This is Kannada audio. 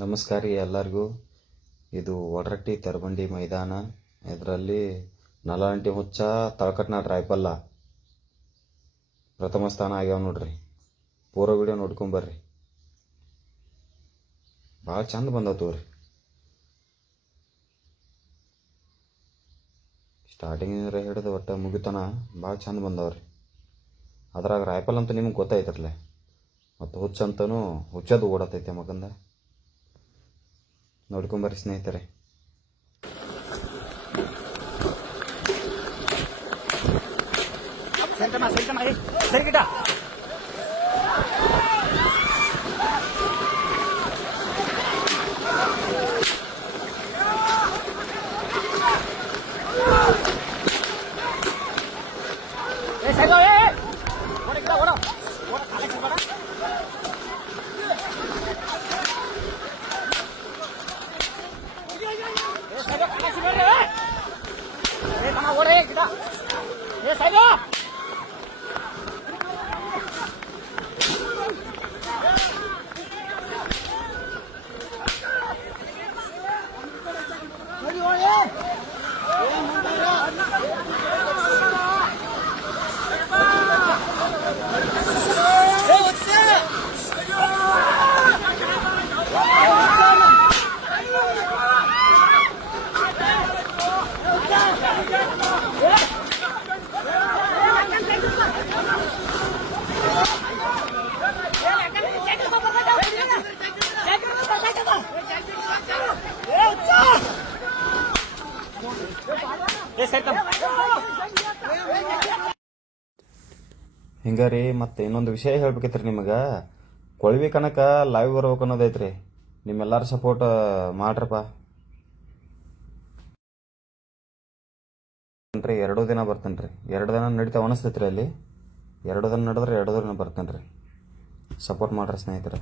ನಮಸ್ಕಾರ ರೀ ಎಲ್ಲರಿಗೂ. ಇದು ವಡ್ರಟ್ಟಿ ತರಬಂಡಿ ಮೈದಾನ. ಇದರಲ್ಲಿ ನಲಂಟಿ ಹುಚ್ಚ ತಳಕಟ್ನಾಟ ರಾಯಪಲ್ಲ ಪ್ರಥಮ ಸ್ಥಾನ ಆಗ್ಯಾವ ನೋಡ್ರಿ. ಪೂರ ವಿಡಿಯೋ ನೋಡ್ಕೊಂಬರ್ರಿ, ಭಾಳ ಚಂದ ಬಂದವ ತೋರಿ. ಸ್ಟಾರ್ಟಿಂಗ್ ಹಿಡಿದು ಒಟ್ಟು ಮುಗಿತನ ಭಾಳ ಚಂದ ಬಂದವ್ರಿ. ಅದ್ರಾಗ ರಾಯಪಲ್ ಅಂತ ನಿಮ್ಗೆ ಗೊತ್ತಾಯ್ತಿರಲ್ಲ, ಮತ್ತು ಹುಚ್ಚಂತನೂ ಹುಚ್ಚದು ಓಡತೈತೆ ಮಗಂದ. ನೋಡ್ಕೊಂಬರ್ರಿ ಸ್ನೇಹಿತರೆ. ಹಿಂಗಾರಿ ಮತ್ತೆ ಇನ್ನೊಂದು ವಿಷಯ ಹೇಳ್ಬೇಕೈತ್ರಿ ನಿಮಗೆ. ಕೊಳವಿ ಕನಕ ಲೈವ್ ಬರ್ಬೇಕು ಅನ್ನೋದೈತ್ರಿ. ನಿಮ್ಮೆಲ್ಲರ ಸಪೋರ್ಟ್ ಮಾಡ್ರಪ್ಪ. 2 ದಿನ ಬರ್ತೇನೆ ರೀ. 2 ದಿನ ನಡೀತಾವ ಅನಿಸ್ತೈತ್ರಿ ಅಲ್ಲಿ. 2 ದಿನ ನಡೆದ್ರೆ 2 ದಿನ ಬರ್ತೇನೆ ರೀ. ಸಪೋರ್ಟ್ ಮಾಡ್ರಿ ಸ್ನೇಹಿತರೆ.